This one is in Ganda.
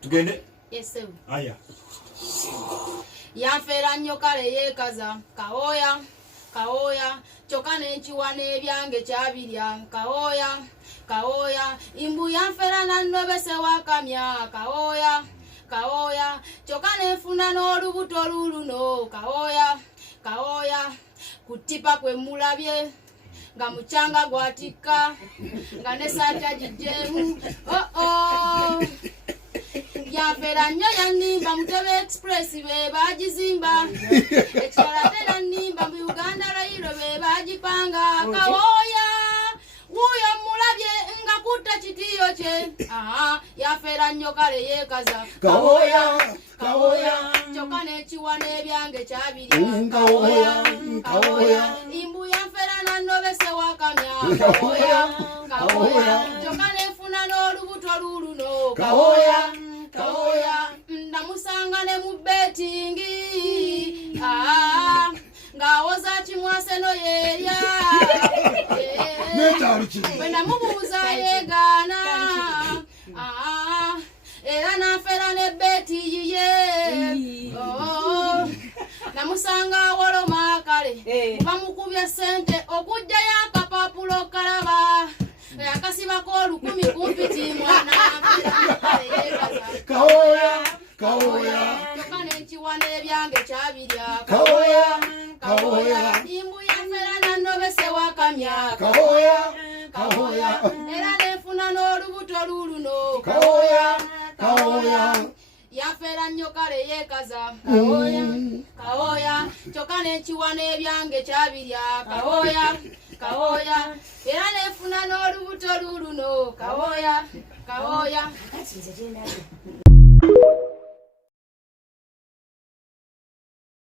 Tugende? Yes, sir. Aya. Yanfera nnyo kale yeekaza kawoya kawoya kyokka n'enkiwa n'ebyange kyabirya kawoya kawoya imbu yanfera nannobese wakamya kawoya kawoya kyokka n'enfuna n'olubuto luluno kawoya kawoya kutipa kwe mulabye nga mukyanga gwatikka nga ne saata gijjeemu Yanfera nnyo yannimba Mutebe Express be bagizimba ekirala tera nnimba mu Uganda Rail be bagipanga kawoya wuyo mulabye nga kutta kitiyo kye Yanfera nnyo kale yeekaza kawoya kawoya kyokka n'ekiwa n'ebyange kyabirya kawoya kawoya imbu yanfera nannobese wakamya kawoya kawoya kyokka n'enfuna n'olubuto luluno kawoya kawoya namusanga ne mu betingi ng'awoza kimwaseno yeerya bwe namubuuza yeegaana era n'afera ne beti yiye namusanga awoloma kale bamukubye ssente okujjayo akapapulo kalaba akasibako 10 kumpiti mwana kawoya kawoya kyokka n'enkiwa n'ebyange kyabirya kawoya kawoya imbu yanfera nannobese wakamya kawoya kawoya era n'enfuna n'olubuto luluno kawoya kawoya yanfera nnyo kale yeekaza kawoya kawoya kyokka n'enkiwa n'ebyange kyabirya kawoya kawoya era n'enfuna n'olubuto luluno kawoya kawoya